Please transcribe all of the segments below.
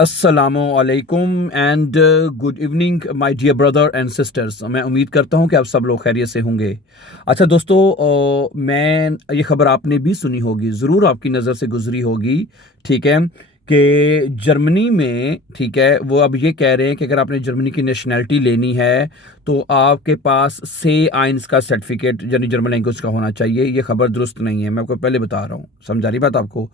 अस्सलामुअलैकुम and good evening my dear brother and sisters. मैं उम्मीद करता हूं कि आप सब लोग खैरियत से होंगे। अच्छा दोस्तों, मैं ये खबर आपने भी सुनी होगी, ज़रूर आपकी नज़र से गुजरी होगी। ठीक है कि जर्मनी में, ठीक है, वो अब ये कह रहे हैं कि अगर आपने जर्मनी की नेशनैलिटी लेनी है तो आपके पास से आइंस का सर्टिफिकेट यानी जर्मन लैंग्वेज का होना चाहिए। ये खबर दुरुस्त नहीं है, मैं आपको पहले बता रहा हूँ। समझा रही बात आपको?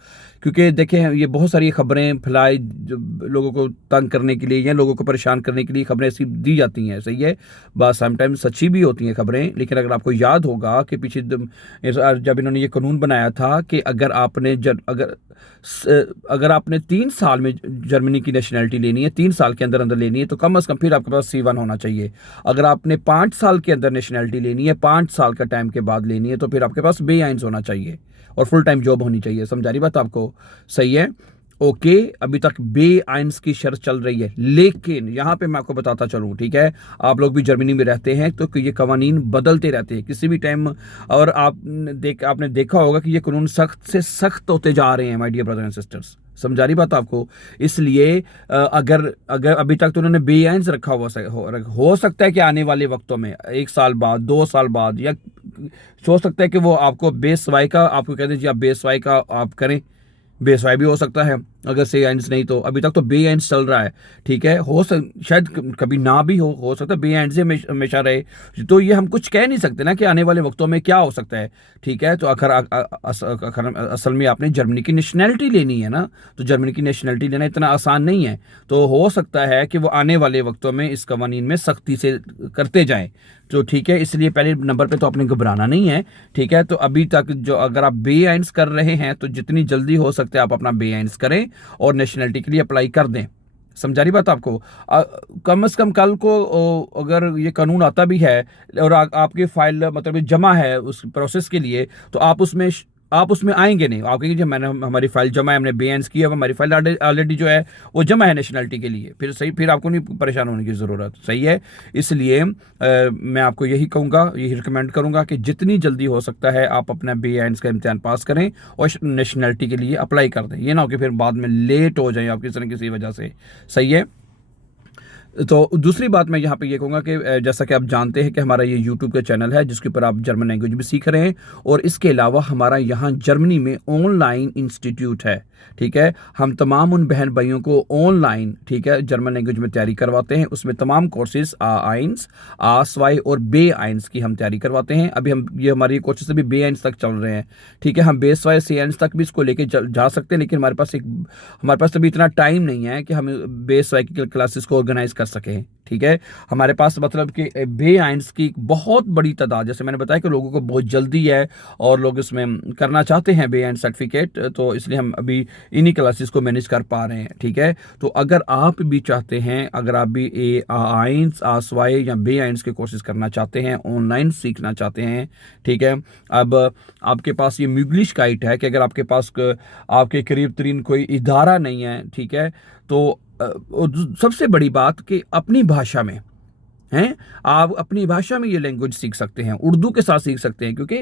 क्योंकि देखें, ये बहुत सारी खबरें फैलाई लोगों को तंग करने के लिए या लोगों को परेशान करने के लिए खबरें ऐसी दी जाती हैं। सही है, बात समटाइम्स सच्ची भी होती हैं खबरें। लेकिन अगर आपको याद होगा कि पीछे जब इन्होंने ये कानून बनाया था कि अगर आपने 3 साल में जर्मनी की नेशनैलिटी लेनी है, 3 साल के अंदर अंदर लेनी है, तो कम अज़ कम फिर आपके पास C1 होना चाहिए। अगर आपने 5 साल के अंदर नेशनैलिटी लेनी है, 5 साल का टाइम के बाद लेनी है, तो फिर आपके पास बे आइंस होना चाहिए और फुल टाइम जॉब होनी चाहिए। समझा रही बात आपको? सही है, ओके। अभी तक बे आइंस की शर्त चल रही है, लेकिन यहां पे मैं आपको बताता चलूं, ठीक है, आप लोग भी जर्मनी में रहते हैं तो ये कवानीन बदलते रहते हैं किसी भी टाइम। और आपने देखा होगा कि ये कानून सख्त से सख्त होते जा रहे हैं, my dear brother and sisters. समझा रही बात आपको? इसलिए अगर अगर अभी तक तो उन्होंने बे आइंस रखा हुआ हो सकता है कि आने वाले वक्तों में 1 साल बाद, 2 साल बाद, या हो सकता है कि वो आपको बेसवाई का आपको कहते हैं जी आप बेसवाई का आप करें। बेसवाई भी हो सकता है अगर से एंड्स नहीं तो। अभी तक तो बे एंड्स चल रहा है, ठीक है। शायद कभी ना भी हो सकता है बे एंड्स ही हमेशा रहे। तो ये हम कुछ कह नहीं सकते ना कि आने वाले वक्तों में क्या हो सकता है। ठीक है, तो असल में आपने जर्मनी की नेशनैलिटी लेनी है ना, तो जर्मनी की नेशनैलिटी लेना इतना आसान नहीं है। तो हो सकता है कि वो आने वाले वक्तों में इस कवानीन में सख्ती से करते जाएं। तो ठीक है, इसलिए पहले नंबर पे तो आपने घबराना नहीं है। ठीक है, तो अभी तक जो अगर आप बे आइंस कर रहे हैं तो जितनी जल्दी हो सकता है आप अपना बे आइंस करें और नेशनैलिटी के लिए अप्लाई कर दें। समझा रही बात आपको? कम से कम कल को अगर ये कानून आता भी है और आपकी फाइल मतलब जमा है उस प्रोसेस के लिए, तो आप उसमें आएंगे नहीं। आप कहेंगे मैंने हमारी फाइल जमा है, हमने बेएंस किया, हमारी फाइल ऑलरेडी जो है वो जमा है नेशनैलिटी के लिए। फिर सही, फिर आपको नहीं परेशान होने की ज़रूरत। सही है, इसलिए मैं आपको यही कहूँगा, यही रिकमेंड करूँगा कि जितनी जल्दी हो सकता है आप अपना बेएंस का इम्तिहान पास करें और नेशनैलिटी के लिए अप्लाई कर दें। ये ना हो कि फिर बाद में लेट हो जाए आप किसी न किसी वजह से। सही है। तो दूसरी बात मैं यहाँ पे ये कहूँगा कि जैसा कि आप जानते हैं कि हमारा ये यूट्यूब का चैनल है जिसके ऊपर आप जर्मन लैंग्वेज भी सीख रहे हैं, और इसके अलावा हमारा यहाँ जर्मनी में ऑनलाइन इंस्टीट्यूट है। ठीक है, हम तमाम उन बहन भाइयों को ऑनलाइन, ठीक है, जर्मन लैंग्वेज में तैयारी करवाते हैं। उसमें तमाम कोर्सेज आइंस, आस्वाई और बे आइंस की हम तैयारी करवाते हैं। अभी हम ये हमारी कोर्सेज अभी बे आइंस तक चल रहे हैं। ठीक है, हम बेसवाई सी आइंस तक भी इसको लेके जा सकते हैं, लेकिन हमारे पास अभी इतना टाइम नहीं है कि हम बेसवाई की क्लासेस को ऑर्गेनाइज कर सकें। ठीक है, हमारे पास मतलब कि बे आइंस की बहुत बड़ी तादाद, जैसे मैंने बताया कि लोगों को बहुत जल्दी है और लोग इसमें करना चाहते हैं बे आइंस सर्टिफिकेट, तो इसलिए हम अभी इन्हीं क्लासेस को मैनेज कर पा रहे हैं। ठीक है, तो अगर आप भी चाहते हैं, अगर आप भी आइंस, आस्वाई या बे आइंस के कोर्सेज करना चाहते हैं, ऑनलाइन सीखना चाहते हैं, ठीक है, अब आपके पास ये म्यूग्लिश गाइड है कि अगर आपके पास आपके करीब तरीन कोई इदारा नहीं है, ठीक है, तो सबसे बड़ी बात कि अपनी भाषा में हैं, आप अपनी भाषा में ये लैंग्वेज सीख सकते हैं, उर्दू के साथ सीख सकते हैं। क्योंकि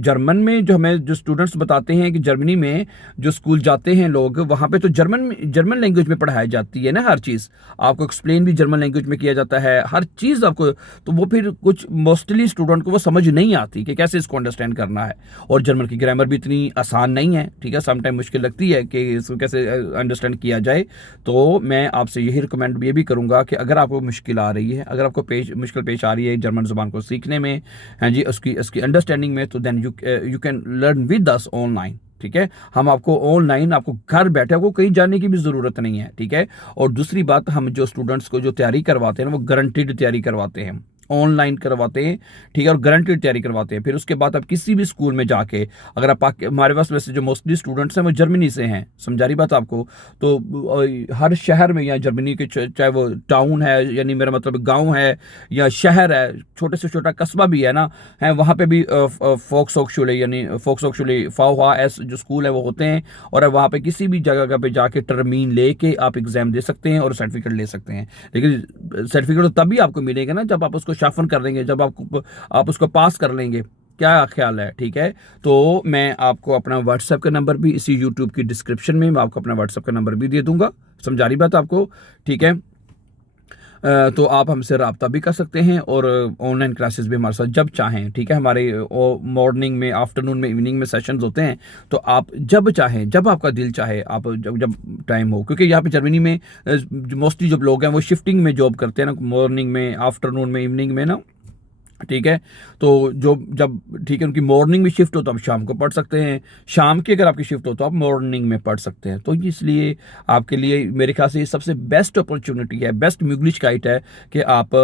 जर्मन में जो हमें जो स्टूडेंट्स बताते हैं कि जर्मनी में जो स्कूल जाते हैं लोग, वहाँ पे तो जर्मन लैंग्वेज में पढ़ाई जाती है ना, हर चीज़ आपको एक्सप्लेन भी जर्मन लैंग्वेज में किया जाता है, हर चीज़ आपको। तो वो फिर कुछ मोस्टली स्टूडेंट को वो समझ नहीं आती कि कैसे इसको अंडरस्टैंड करना है। और जर्मन की ग्रामर भी इतनी आसान नहीं है, ठीक है, समटाइम मुश्किल लगती है कि इसको कैसे अंडरस्टैंड किया जाए। तो मैं आपसे यही रिकमेंड ये भी करूँगा कि अगर आपको मुश्किल आ रही है, अगर आपको मुश्किल पेश आ रही है जर्मन ज़ुबान को सीखने में, हाँ जी, उसकी अंडरस्टैंडिंग में, तो then you can learn with us online. ठीक है, हम आपको ऑनलाइन, आपको घर बैठे, आपको कहीं जाने की भी ज़रूरत नहीं है। ठीक है, और दूसरी बात, हम जो स्टूडेंट्स को जो तैयारी करवाते हैं ना, वो गारंटीड तैयारी करवाते हैं, ऑनलाइन करवाते हैं। ठीक है, और गारंटीड तैयारी करवाते हैं। फिर उसके बाद आप किसी भी स्कूल में जाके, अगर आप हमारे पास वैसे जो मोस्टली स्टूडेंट्स हैं वो जर्मनी से हैं, समझा रही बात आपको? तो हर शहर में या जर्मनी के चाहे वो टाउन है, यानी मेरा मतलब गांव है या शहर है, छोटे से छोटा कस्बा भी है ना, है, वहाँ पे भी फोक्सोक्सुले यानी फोक्सोक्सुले फाउहा एस जो स्कूल है वो होते हैं। और वहाँ पे किसी भी जगह पे जाके टर्मीन लेके आप एग्ज़ाम दे सकते हैं और सर्टिफिकेट ले सकते हैं। लेकिन सर्टिफिकेट तो तभी आपको मिलेगा ना जब आप उसको शाफन कर लेंगे, जब आप उसको पास कर लेंगे। क्या ख्याल है? ठीक है, तो मैं आपको अपना व्हाट्सएप का नंबर भी इसी यूट्यूब की डिस्क्रिप्शन में मैं आपको अपना व्हाट्सएप का नंबर भी दे दूंगा। समझा रही बात आपको? ठीक है। तो आप हमसे रब्ता भी कर सकते हैं और ऑनलाइन क्लासेस भी हमारे साथ जब चाहें, ठीक है। हमारे मॉर्निंग में, आफ्टरनून में, इवनिंग में सेशंस होते हैं, तो आप जब चाहें, जब आपका दिल चाहे, आप जब जब टाइम हो, क्योंकि यहाँ पे जर्मनी में मोस्टली जो लोग हैं वो शिफ्टिंग में जॉब करते हैं ना, मॉर्निंग में, आफ्टरनून में, इवनिंग में ना, ठीक है। तो जो जब, ठीक है, उनकी मॉर्निंग में शिफ्ट हो तो आप शाम को पढ़ सकते हैं, शाम की अगर आपकी शिफ्ट हो तो आप मॉर्निंग में पढ़ सकते हैं। तो इसलिए आपके लिए मेरे ख्याल से ये सबसे बेस्ट अपॉर्चुनिटी है, बेस्ट म्यूगलिशकाइट है कि आप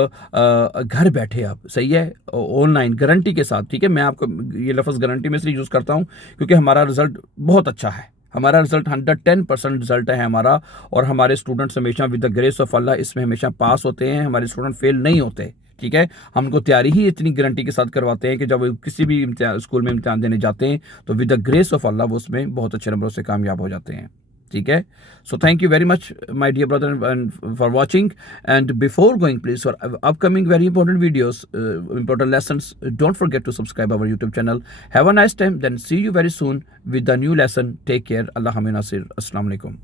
घर बैठे, आप सही है, ऑनलाइन गारंटी के साथ, ठीक है। मैं आपको ये लफ्ज़ गारंटी में इसलिए यूज़ करता हूँ क्योंकि हमारा रिजल्ट बहुत अच्छा है, हमारा रिजल्ट 110% रिजल्ट है हमारा, और हमारे स्टूडेंट्स हमेशा विद द ग्रेस ऑफ अल्लाह इसमें हमेशा पास होते हैं, हमारे स्टूडेंट फेल नहीं होते, ठीक है। हम उनको तैयारी ही इतनी गारंटी के साथ करवाते हैं कि जब वो किसी भी स्कूल में इम्तिहान देने जाते हैं तो विद द ग्रेस ऑफ अल्लाह वो उसमें बहुत अच्छे नंबरों से कामयाब हो जाते हैं, ठीक है। So thank you very much my dear brother and for watching, and before going please for upcoming very important videos, important lessons, don't forget to subscribe our YouTube channel. Have a nice time, then see you very soon with the new lesson. Take care, अल्लाह हमें नासिर, अस्सलाम वालेकुम।